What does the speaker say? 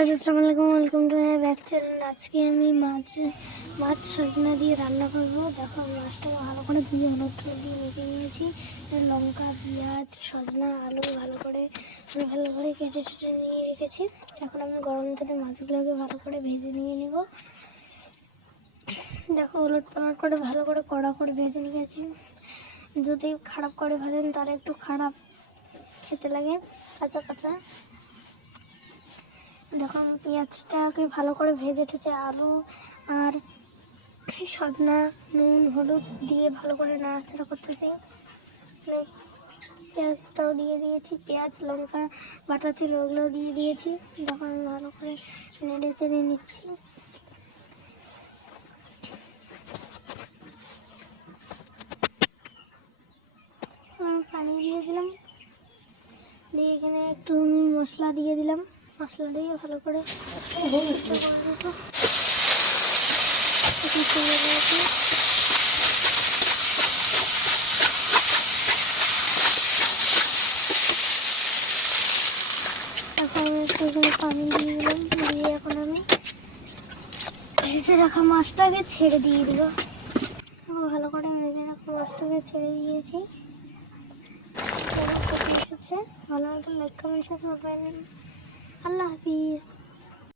Guys আসসালামু আলাইকুম, welcome to my back channel. আজকে আমি মাছ সজনা দিয়ে রান্না করব। দেখো মাছটাকে ভালো করে ধুয়ে হলুদ দিয়ে মেখে নিয়েছি। লঙ্কা, পেঁয়াজ, সজনা, আলু ভালো করে কেটে নিয়ে রেখেছি। এখন আমি গরম তেলে মাছগুলোকে ভালো করে ভেজে নিয়ে নিব। দেখো উলট পালট করে ভালো করে কড়া করে ভেজে নিয়েছি। যদি খারাপ করে ভাজেন তাহলে একটু খারাপ খেতে লাগে, কাঁচা কাঁচা। দেখো পেঁয়াজটাকে ভালো করে ভেজে ঠেজে আলু আর সজনা, নুন, হলুদ দিয়ে ভালো করে নাড়াচাড়া করতেছি। পেঁয়াজটাও দিয়ে দিয়েছি, পেঁয়াজ লঙ্কা বাটা ছিল ওগুলো দিয়ে দিয়েছি। দেখো আমি ভালো করে নেড়ে চেড়ে নিচ্ছি। পানি দিয়ে দিলাম, দিয়ে এখানে একটু মশলা দিয়ে দিলাম। মশলা দিয়ে ভালো করে এখন একটু এখানে পানি দিয়ে দিলাম, দিয়ে এখন আমি ভেজে রাখা মাছটাকে ছেড়ে দিয়ে দিল। ভালো করে ভেজে রাখা মাছটাকে ছেড়ে দিয়েছি। এসেছে ভালো মতো লাইক কমেন্ট করবেন। আল্লাহ হাফিজ।